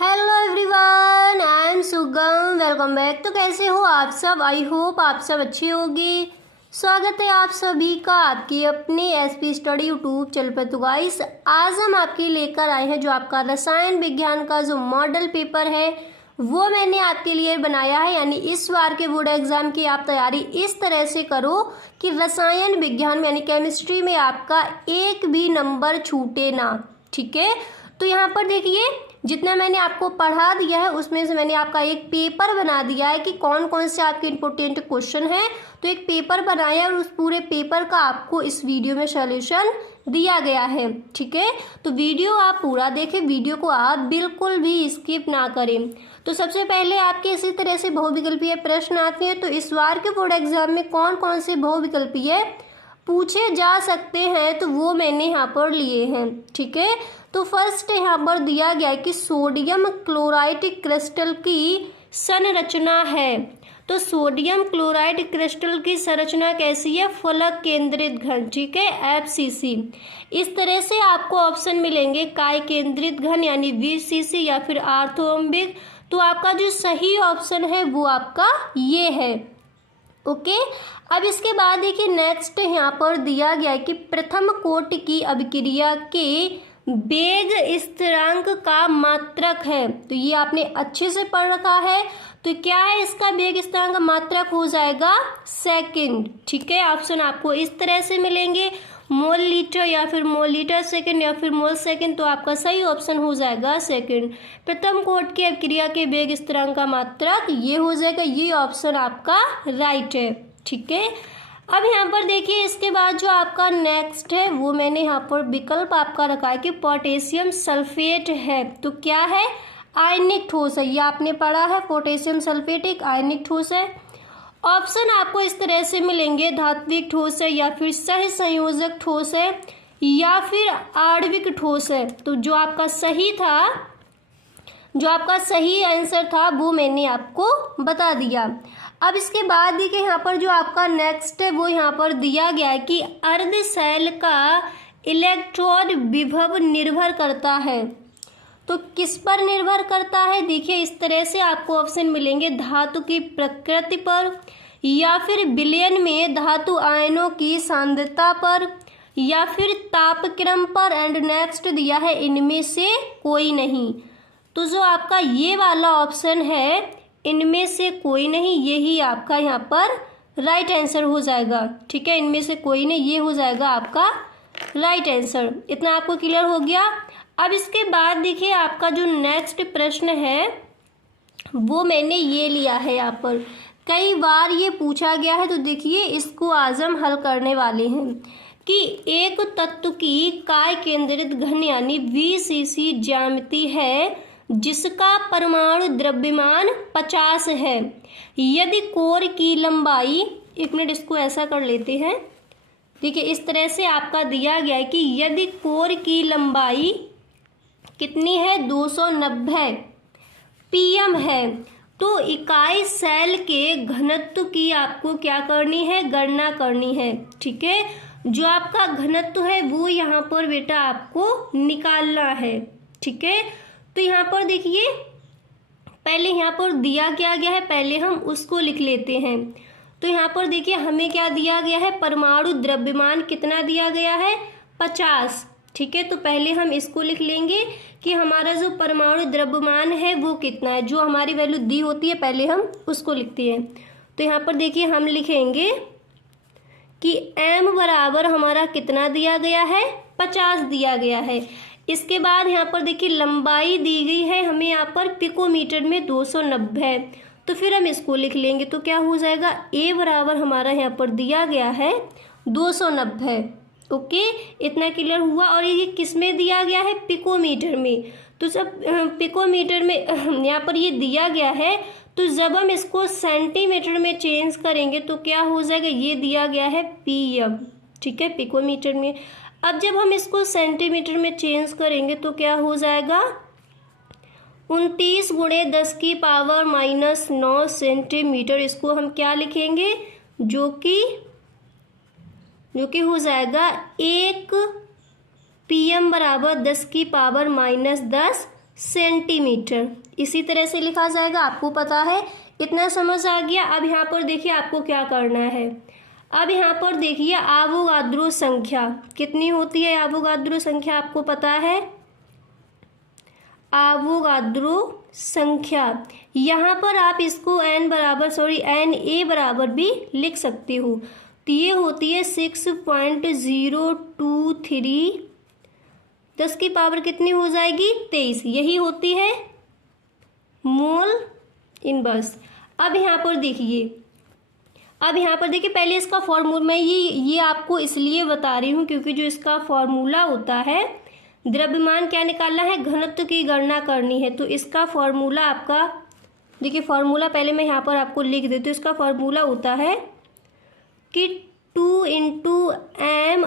Hello everyone, I am सुगम। Welcome back. तो कैसे हो आप सब? आई होप आप सब अच्छे होंगे। स्वागत है आप सभी का आपकी अपने एसपी स्टडी यूट्यूब चैनल पर। तो गाइस, आज हम आपके लेकर आए हैं जो आपका रसायन विज्ञान का जो मॉडल पेपर है वो मैंने आपके लिए बनाया है। यानी इस बार के बोर्ड एग्जाम की आप तैयारी इस तरह से करो कि रसायन विज्ञान में यानी केमिस्ट्री में आपका एक भी नंबर छूटे ना। ठीक है, तो यहाँ पर देखिए जितना मैंने आपको पढ़ा दिया है उसमें से मैंने आपका एक पेपर बना दिया है कि कौन कौन से आपके इम्पोर्टेंट क्वेश्चन हैं। तो एक पेपर बनाया और उस पूरे पेपर का आपको इस वीडियो में सॉल्यूशन दिया गया है। ठीक है, तो वीडियो आप पूरा देखें, वीडियो को आप बिल्कुल भी स्किप ना करें। तो सबसे पहले आपके इसी तरह से बहुविकल्पीय प्रश्न आते हैं। तो इस बार के बोर्ड एग्जाम में कौन कौन से बहुविकल्पीय पूछे जा सकते हैं तो वो मैंने यहाँ पर लिए हैं। ठीक है, तो फर्स्ट यहाँ पर दिया गया है कि सोडियम क्लोराइड क्रिस्टल की संरचना है। तो सोडियम क्लोराइड क्रिस्टल की संरचना कैसी है? फलक केंद्रित घन। ठीक है, FCC। इस तरह से आपको ऑप्शन मिलेंगे काय केंद्रित घन यानी VCC या फिर आर्थोम्बिक। तो आपका जो सही ऑप्शन है वो आपका ये है। ओके, अब इसके बाद देखिए नेक्स्ट यहाँ पर दिया गया है कि प्रथम कोटि की अभिक्रिया के वेग स्थिरांक का मात्रक है। तो ये आपने अच्छे से पढ़ रखा है। तो क्या है इसका वेग स्थिरांक? मात्रक हो जाएगा सेकंड। ठीक है, ऑप्शन आपको इस तरह से मिलेंगे, मोल लीटर या फिर मोल लीटर सेकंड या फिर मोल सेकंड। तो आपका सही ऑप्शन हो जाएगा सेकंड। प्रथम कोटि की अभिक्रिया के वेग स्थिरांक का मात्रक ये हो जाएगा, ये ऑप्शन आपका राइट है। ठीक है, अब यहाँ पर देखिए इसके बाद जो आपका नेक्स्ट है वो मैंने यहाँ पर विकल्प आपका रखा है कि पोटेशियम सल्फेट है। तो क्या है? आयनिक ठोस है। ये आपने पढ़ा है, पोटेशियम सल्फेट एक आयनिक ठोस है। ऑप्शन आपको इस तरह से मिलेंगे, धात्विक ठोस है या फिर सह संयोजक ठोस है या फिर आणविक ठोस है। तो जो आपका सही आंसर था वो मैंने आपको बता दिया। अब इसके बाद देखिए यहाँ पर जो आपका नेक्स्ट है वो यहाँ पर दिया गया है कि अर्धशैल का इलेक्ट्रॉन विभव निर्भर करता है। तो किस पर निर्भर करता है? देखिए इस तरह से आपको ऑप्शन मिलेंगे, धातु की प्रकृति पर या फिर विलयन में धातु आयनों की सांद्रता पर या फिर तापक्रम पर। एंड नेक्स्ट दिया है इनमें से कोई नहीं। तो जो आपका ये वाला ऑप्शन है इनमें से कोई नहीं, यही आपका यहाँ पर राइट आंसर हो जाएगा। ठीक है, इनमें से कोई नहीं, ये हो जाएगा आपका राइट आंसर। इतना आपको क्लियर हो गया। अब इसके बाद देखिए आपका जो नेक्स्ट प्रश्न है वो मैंने ये लिया है, यहाँ पर कई बार ये पूछा गया है। तो देखिए इसको आज हम हल करने वाले हैं कि एक तत्व की काय केंद्रित घन यानी VCC ज्यामिति है जिसका परमाणु द्रव्यमान 50 है। यदि कोर की लंबाई, एक मिनट इसको ऐसा कर लेते हैं। देखिए इस तरह से आपका दिया गया है कि यदि कोर की लंबाई कितनी है? 290 pm है। तो इकाई सेल के घनत्व की आपको क्या करनी है? गणना करनी है। ठीक है, जो आपका घनत्व है वो यहाँ पर बेटा आपको निकालना है। ठीक है, तो यहाँ पर देखिए पहले यहाँ पर दिया क्या गया है, पहले हम उसको लिख लेते हैं। तो यहाँ पर देखिए हमें क्या दिया गया है? परमाणु द्रव्यमान कितना दिया गया है? 50। ठीक है, तो पहले हम इसको लिख लेंगे कि हमारा जो परमाणु द्रव्यमान है वो कितना है। जो हमारी वैल्यू दी होती है पहले हम उसको लिखते हैं। तो यहाँ पर देखिए हम लिखेंगे कि m बराबर हमारा कितना दिया गया है? 50 दिया गया है। इसके बाद यहाँ पर देखिए लंबाई दी गई है हमें यहाँ पर पिकोमीटर में 290। तो फिर हम इसको लिख लेंगे। तो क्या हो जाएगा? a बराबर हमारा यहाँ पर दिया गया है 290। ओके, इतना क्लियर हुआ। और ये किस में दिया गया है? पिकोमीटर में। तो जब पिकोमीटर में यहाँ पर ये दिया गया है तो जब हम इसको सेंटीमीटर में चेंज करेंगे तो क्या हो जाएगा? ये दिया गया है pm। ठीक है, पिकोमीटर में। अब जब हम इसको सेंटीमीटर में चेंज करेंगे तो क्या हो जाएगा? 29 × 10⁻⁻9 सेंटीमीटर। इसको हम क्या लिखेंगे? जो कि हो जाएगा 1 pm बराबर 10⁻⁻10 सेंटीमीटर। इसी तरह से लिखा जाएगा, आपको पता है, इतना समझ आ गया। अब यहाँ पर देखिए आपको क्या करना है। अब यहाँ पर देखिए आवोगाद्रो संख्या कितनी होती है। आवोगाद्रो संख्या आपको पता है, आवोगाद्रो संख्या यहाँ पर आप इसको एन ए बराबर भी लिख सकते हो। तो ये होती है 6.023, 10 की पावर कितनी हो जाएगी 23, यही होती है मोल इनवर्स। अब यहाँ पर देखिए पहले इसका फॉर्मूला, मैं ये आपको इसलिए बता रही हूँ क्योंकि जो इसका फॉर्मूला होता है, द्रव्यमान क्या निकालना है, घनत्व की गणना करनी है। तो इसका फॉर्मूला आपका देखिए, फॉर्मूला पहले मैं यहाँ पर आपको लिख देती हूँ। इसका फॉर्मूला होता है कि 2 × m/,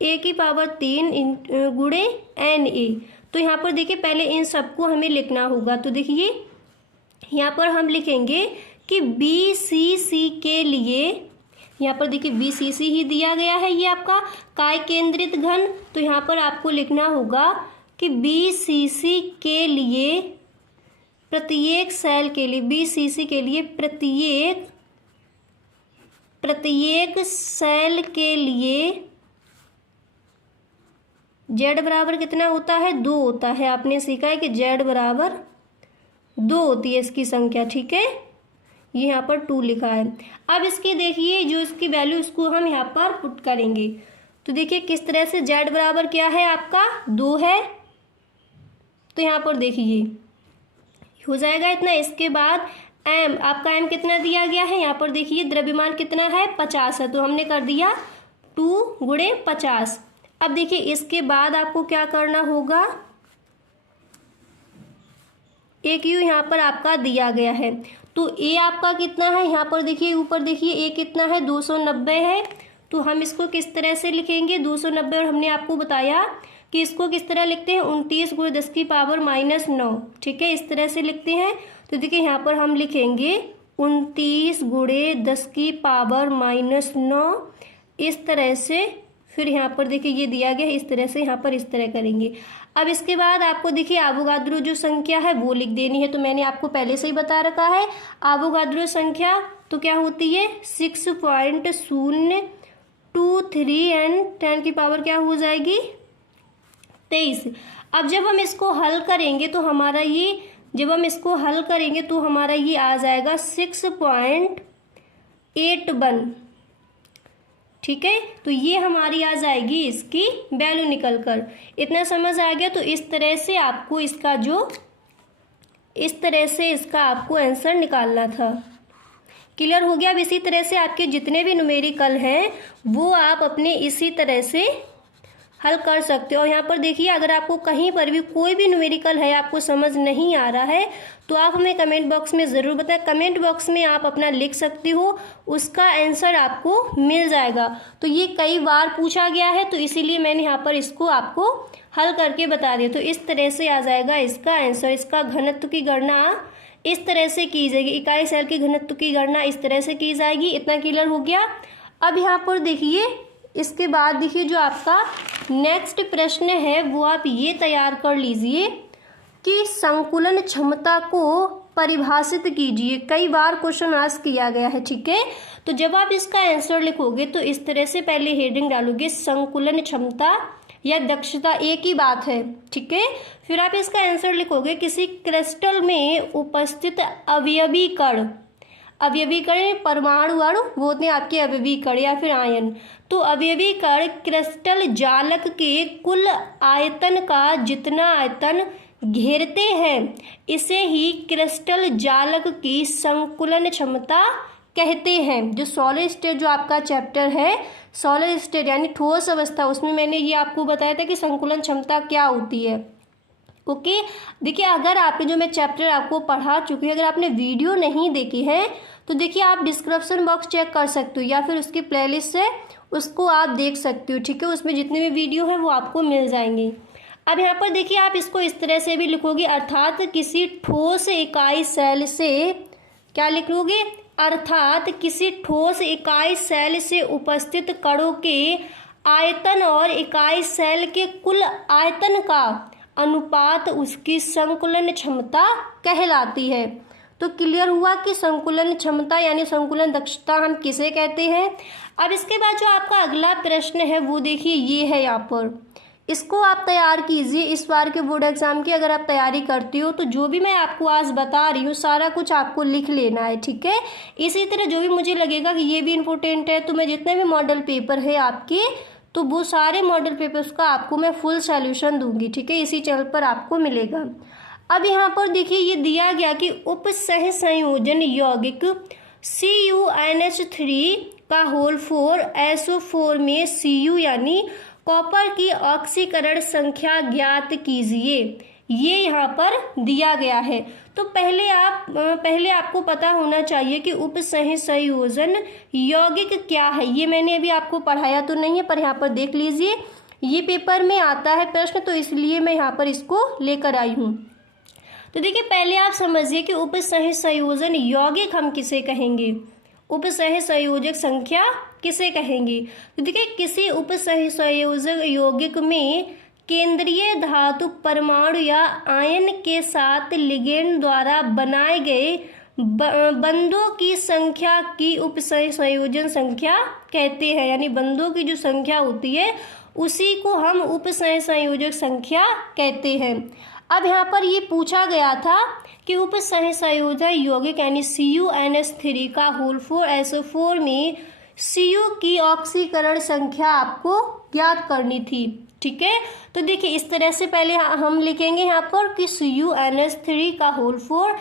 a की पावर 3 गुणे NA। तो यहाँ पर देखिए पहले इन सबको हमें लिखना होगा। तो देखिए यहाँ पर हम लिखेंगे कि BCC के लिए, यहाँ पर देखिए BCC ही दिया गया है, ये आपका काय केंद्रित घन। तो यहाँ पर आपको लिखना होगा कि BCC के लिए, प्रत्येक सेल के लिए, BCC के लिए प्रत्येक सेल के लिए Z बराबर कितना होता है, 2 होता है। आपने सीखा है कि Z बराबर 2 होती है इसकी संख्या, ठीक है। ये यहाँ पर 2 लिखा है। अब इसकी देखिए जो इसकी वैल्यू, इसको हम यहाँ पर पुट करेंगे। तो देखिए किस तरह से, Z बराबर क्या है आपका 2 है। तो यहाँ पर देखिए हो जाएगा इतना। इसके बाद M, आपका M कितना दिया गया है, यहाँ पर देखिए द्रव्यमान कितना है 50 है। तो हमने कर दिया 2 × 50। अब देखिए इसके बाद आपको क्या करना होगा, एक U यहाँ पर आपका दिया गया है। तो A आपका कितना है, यहाँ पर देखिए ऊपर देखिए A कितना है 290 है। तो हम इसको किस तरह से लिखेंगे 290, और हमने आपको बताया कि इसको किस तरह लिखते हैं 29 × 10 की पावर -9, ठीक है, इस तरह से लिखते हैं। तो देखिए यहाँ पर हम लिखेंगे 29 × 10 की पावर -9, इस तरह से। फिर यहाँ पर देखिए ये दिया गया है, इस तरह से यहाँ पर इस तरह करेंगे। अब इसके बाद आपको देखिए आवोगाद्रो जो संख्या है वो लिख देनी है। तो मैंने आपको पहले से ही बता रखा है, आवोगाद्रो संख्या तो क्या होती है 6.023 एंड 10 की पावर क्या हो जाएगी 23। अब जब हम इसको हल करेंगे तो हमारा ये, आ जाएगा 6.81, ठीक है। तो ये हमारी आ जाएगी इसकी वैल्यू निकल कर। इतना समझ आ गया। तो इस तरह से आपको इसका आपको आंसर निकालना था। क्लियर हो गया। अब इसी तरह से आपके जितने भी न्यूमेरिकल हैं वो आप अपने इसी तरह से हल कर सकते हो। और यहाँ पर देखिए अगर आपको कहीं पर भी कोई भी न्यूमेरिकल है आपको समझ नहीं आ रहा है तो आप हमें कमेंट बॉक्स में ज़रूर बताएं। कमेंट बॉक्स में आप अपना लिख सकते हो, उसका आंसर आपको मिल जाएगा। तो ये कई बार पूछा गया है तो इसीलिए मैंने यहाँ पर इसको आपको हल करके बता दिया। तो इस तरह से आ जाएगा इसका आंसर। इसका घनत्व की गणना इस तरह से की जाएगी, इकाई सेल की घनत्व की गणना इस तरह से की जाएगी। इतना क्लियर हो गया। अब यहाँ पर देखिए इसके बाद देखिए जो आपका नेक्स्ट प्रश्न है वो आप ये तैयार कर लीजिए कि संकुलन क्षमता को परिभाषित कीजिए। कई बार क्वेश्चन आस्क किया गया है, ठीक है। तो जब आप इसका आंसर लिखोगे तो इस तरह से पहले हेडिंग डालोगे संकुलन क्षमता या दक्षता, एक ही बात है, ठीक है। फिर आप इसका आंसर लिखोगे किसी क्रिस्टल में उपस्थित अवयवी कण, परमाणु अणु वो होते हैं आपके अवयवी कण या फिर आयन। तो अवयवी कण क्रिस्टल जालक के कुल आयतन का जितना आयतन घेरते हैं इसे ही क्रिस्टल जालक की संकुलन क्षमता कहते हैं। जो सॉलिड स्टेट जो आपका चैप्टर है, सॉलिड स्टेट यानी ठोस अवस्था, उसमें मैंने ये आपको बताया था कि संकुलन क्षमता क्या होती है। ओके देखिए अगर आपने जो मैं चैप्टर आपको पढ़ा चुकी है, अगर आपने वीडियो नहीं देखी है तो देखिए आप डिस्क्रिप्शन बॉक्स चेक कर सकते हो या फिर उसकी प्लेलिस्ट से उसको आप देख सकते हो, ठीक है। उसमें जितने भी वीडियो है वो आपको मिल जाएंगे। अब यहाँ पर देखिए आप इसको इस तरह से भी लिखोगे, अर्थात किसी ठोस इकाई सेल से क्या लिखोगे, अर्थात किसी ठोस इकाई सेल से उपस्थित कणों के आयतन और इकाई सेल के कुल आयतन का अनुपात उसकी संकुलन क्षमता कहलाती है। तो क्लियर हुआ कि संकुलन क्षमता यानी संकुलन दक्षता हम किसे कहते हैं। अब इसके बाद जो आपका अगला प्रश्न है वो देखिए ये है यहाँ पर, इसको आप तैयार कीजिए। इस बार के बोर्ड एग्जाम की अगर आप तैयारी करती हो तो जो भी मैं आपको आज बता रही हूँ सारा कुछ आपको लिख लेना है, ठीक है। इसी तरह जो भी मुझे लगेगा कि ये भी इम्पोर्टेंट है तो मैं जितने भी मॉडल पेपर है आपके तो वो सारे मॉडल पेपर्स का आपको मैं फुल सॉल्यूशन दूंगी, ठीक है, इसी चैनल पर आपको मिलेगा। अब यहाँ पर देखिए ये दिया गया कि उपसह संयोजन यौगिक CuNH3 का होल 4 SO4 में Cu यानी कॉपर की ऑक्सीकरण संख्या ज्ञात कीजिए, ये यहाँ पर दिया गया है। तो पहले आपको पता होना चाहिए कि उपसह संयोजन यौगिक क्या है। ये मैंने अभी आपको पढ़ाया तो नहीं है पर यहाँ पर देख लीजिए, ये पेपर में आता है प्रश्न तो इसलिए मैं यहाँ पर इसको लेकर आई हूँ। तो देखिए पहले आप समझिए कि उपसह संयोजन यौगिक हम किसे कहेंगे, उपसह संयोजक संख्या किसे कहेंगे। तो देखिए किसी उपसह संयोजक यौगिक में केंद्रीय धातु परमाणु या आयन के साथ लिगेंड द्वारा बनाए गए बंधों की संख्या की उपसह संयोजन संख्या कहते हैं, यानी बंधों की जो संख्या होती है उसी को हम उपसह संयोजक संख्या कहते हैं। अब यहाँ पर ये पूछा गया था कि उपसह संयोजक यौगिक यानी CuNH3 का होल 4 SO4 में Cu की ऑक्सीकरण संख्या आपको ज्ञात करनी थी, ठीक है। तो देखिए इस तरह से पहले हम लिखेंगे यहाँ पर कि CuNH3 का होल 4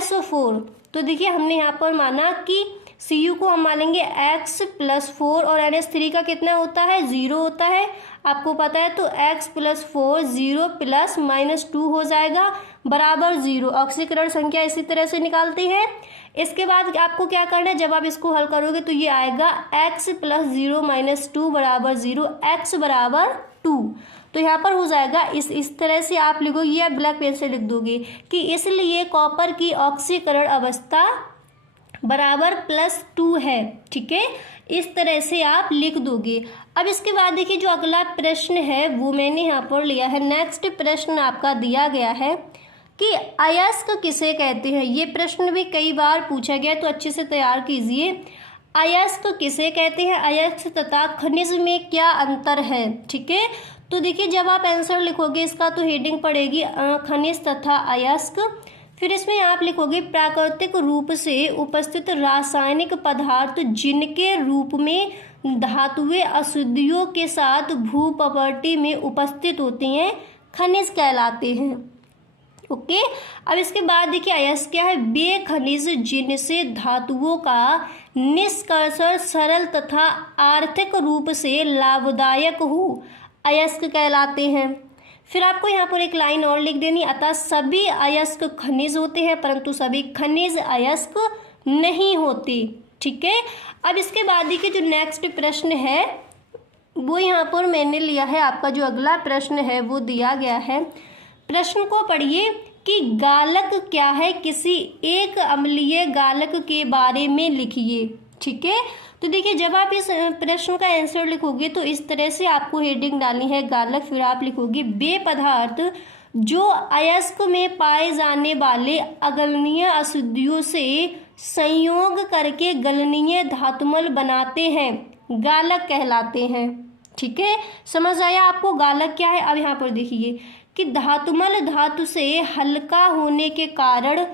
SO4। तो देखिए हमने यहाँ पर माना कि Cu को हम मानेंगे x+4 और NH3 का कितना होता है 0 होता है, आपको पता है। तो x+4 0 + -2 हो जाएगा बराबर 0। ऑक्सीकरण संख्या इसी तरह से निकालते हैं। इसके बाद आपको क्या करना है, जब आप इसको हल करोगे तो ये आएगा x + 0 - 2 बराबर 0, x बराबर 2। तो यहाँ पर हो जाएगा इस तरह से आप लिखोगे या ब्लैक पेन से लिख दोगे कि इसलिए कॉपर की ऑक्सीकरण अवस्था बराबर +2 है, ठीक है। इस तरह से आप लिख दोगे। अब इसके बाद देखिए जो अगला प्रश्न है वो मैंने यहाँ पर लिया है। नेक्स्ट प्रश्न आपका दिया गया है कि अयस्क किसे कहते हैं। ये प्रश्न भी कई बार पूछा गया तो अच्छे से तैयार कीजिए। अयस्क किसे कहते हैं, अयस्क तथा खनिज में क्या अंतर है, ठीक है। तो देखिए जब आप आंसर लिखोगे इसका तो हेडिंग पड़ेगी खनिज तथा अयस्क, फिर इसमें आप लिखोगे प्राकृतिक रूप से उपस्थित रासायनिक पदार्थ जिनके रूप में धातुएं अशुद्धियों के साथ भू प्रॉपर्टी में उपस्थित होती हैं खनिज कहलाते हैं, ओके। अब इसके बाद देखिए अयस्क क्या है, वे खनिज जिनसे धातुओं का निष्कर्षण सरल तथा आर्थिक रूप से लाभदायक हो अयस्क कहलाते हैं। फिर आपको यहाँ पर एक लाइन और लिख देनी, अतः सभी अयस्क खनिज होते हैं परंतु सभी खनिज अयस्क नहीं होते, ठीक है। अब इसके बाद देखिए जो नेक्स्ट प्रश्न है वो यहाँ पर मैंने लिया है, आपका जो अगला प्रश्न है वो दिया गया है। प्रश्न को पढ़िए कि गालक क्या है, किसी एक अम्लीय गालक के बारे में लिखिए, ठीक है। तो देखिए जब आप इस प्रश्न का आंसर लिखोगे तो इस तरह से आपको हेडिंग डालनी है गालक, फिर आप लिखोगे वे पदार्थ जो अयस्क में पाए जाने वाले अगलनीय अशुद्धियों से संयोग करके गलनीय धातुमल बनाते हैं गालक कहलाते हैं, ठीक है। समझ आया आपको गालक क्या है। अब यहाँ पर देखिए कि धातुमल धातु से हल्का होने के कारण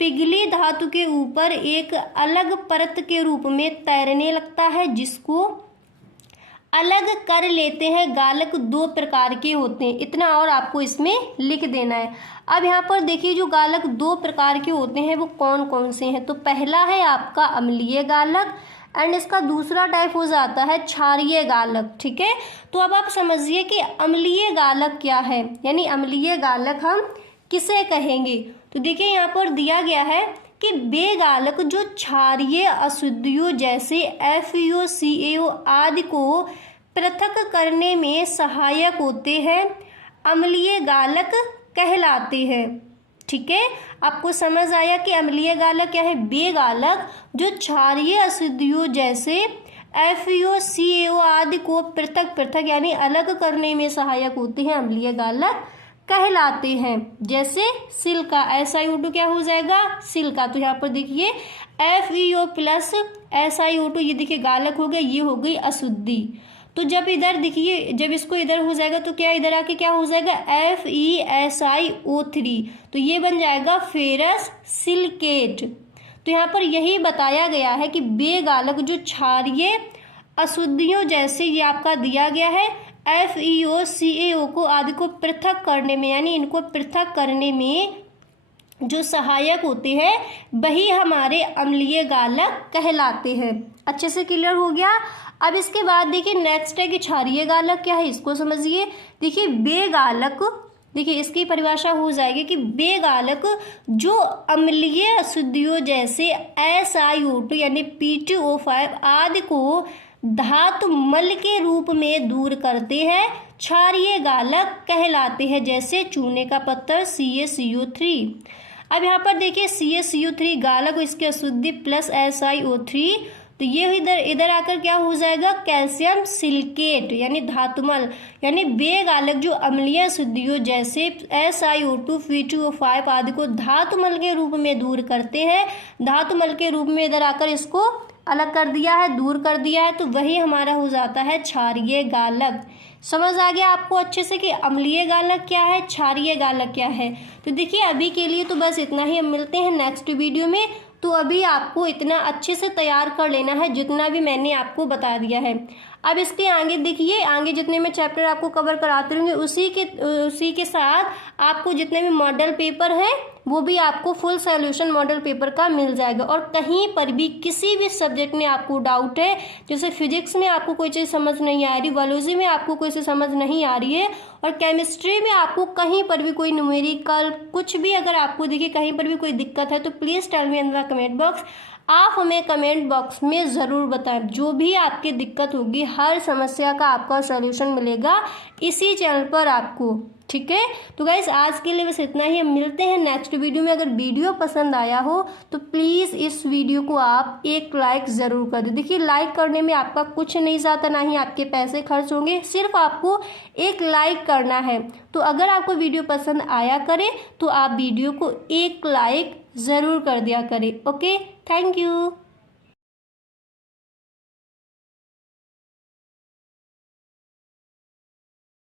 पिघली धातु के ऊपर एक अलग परत के रूप में तैरने लगता है जिसको अलग कर लेते हैं। गालक दो प्रकार के होते हैं, इतना और आपको इसमें लिख देना है। अब यहाँ पर देखिए जो गालक दो प्रकार के होते हैं वो कौन कौन से हैं। तो पहला है आपका अम्लीय गालक एंड इसका दूसरा टाइप हो जाता है क्षारीय गालक, ठीक है। तो अब आप समझिए कि अम्लीय गालक क्या है, यानी अम्लीय गालक हम किसे कहेंगे। तो देखिए यहाँ पर दिया गया है कि वे गालक जो क्षारीय अशुद्धियों जैसे FeO, CaO आदि को पृथक करने में सहायक होते हैं अम्लीय गालक कहलाते हैं, ठीक है। आपको समझ आया कि अम्लीय गालक क्या है, वे गालक जो क्षारीय अशुद्धियों जैसे FeO, CaO आदि को पृथक यानी अलग करने में सहायक होते हैं अम्लीय गालक कहलाते हैं। जैसे सिल्का, SiO2 क्या हो जाएगा, सिल्का। तो यहाँ पर देखिए FeO प्लस SiO2 ये देखिए गालक हो गया, ये हो गई अशुद्धि। तो जब इधर देखिए, जब इसको इधर हो जाएगा तो क्या इधर आके क्या हो जाएगा, FeSiO3, तो ये बन जाएगा फेरस सिलिकेट। तो यहाँ पर यही बताया गया है कि बेगालक जो क्षारीय अशुद्धियों जैसे ये आपका दिया गया है, FeO, CaO को आदि को पृथक करने में, यानी इनको पृथक करने में जो सहायक होते हैं वही हमारे अम्लीय गालक कहलाते हैं। अच्छे से क्लियर हो गया। अब इसके बाद देखिए नेक्स्ट है कि क्षारीय गालक क्या है, इसको समझिए। देखिए बेगालक, देखिए इसकी परिभाषा हो जाएगी कि बेगालक जो अम्लीय अशुद्धियों जैसे SiO2 यानी P2O5 आदि को धातु मल के रूप में दूर करते हैं, क्षारीय गालक कहलाते हैं। जैसे चूने का पत्थर CaCO3। अब यहाँ पर देखिए CaCO3 गालक, इसकी अशुद्धि प्लस SiO3, तो ये इधर आकर क्या हो जाएगा, कैल्शियम सिलिकेट यानी धातुमल। यानी बेगालक जो अम्लीय अशुद्धियों जैसे SiO2, P2O5 आदि को धातुमल के रूप में दूर करते हैं, धातुमल के रूप में इधर आकर इसको अलग कर दिया है, दूर कर दिया है, तो वही हमारा हो जाता है क्षारीय गालक। समझ आ गया आपको अच्छे से कि अम्लीय गालक क्या है, क्षारीय गालक क्या है। तो देखिए अभी के लिए तो बस इतना ही, हम मिलते हैं नेक्स्ट वीडियो में। तो अभी आपको इतना अच्छे से तैयार कर लेना है जितना भी मैंने आपको बता दिया है। अब इसके आगे देखिए, आगे जितने मैं चैप्टर आपको कवर कराते रहूँगी उसी के साथ आपको जितने भी मॉडल पेपर हैं वो भी आपको फुल सॉल्यूशन मॉडल पेपर का मिल जाएगा। और कहीं पर भी किसी भी सब्जेक्ट में आपको डाउट है, जैसे फिजिक्स में आपको कोई चीज़ समझ नहीं आ रही, बायोलॉजी में आपको कोई चीज़ समझ नहीं आ रही है, और केमिस्ट्री में आपको कहीं पर भी कोई न्यूमेरिकल कुछ भी अगर आपको देखिए कहीं पर भी कोई दिक्कत है, तो please tell me in the comment box. आप हमें कमेंट बॉक्स में ज़रूर बताएं। जो भी आपकी दिक्कत होगी, हर समस्या का आपका सॉल्यूशन मिलेगा इसी चैनल पर आपको, ठीक है। तो गाइस आज के लिए बस इतना ही, हम मिलते हैं नेक्स्ट वीडियो में। अगर वीडियो पसंद आया हो तो प्लीज़ इस वीडियो को आप एक लाइक ज़रूर कर दें। देखिए लाइक करने में आपका कुछ नहीं जाता, ना ही आपके पैसे खर्च होंगे, सिर्फ आपको एक लाइक करना है। तो अगर आपको वीडियो पसंद आया करे तो आप वीडियो को एक लाइक ज़रूर कर दिया करें। Okay, thank you.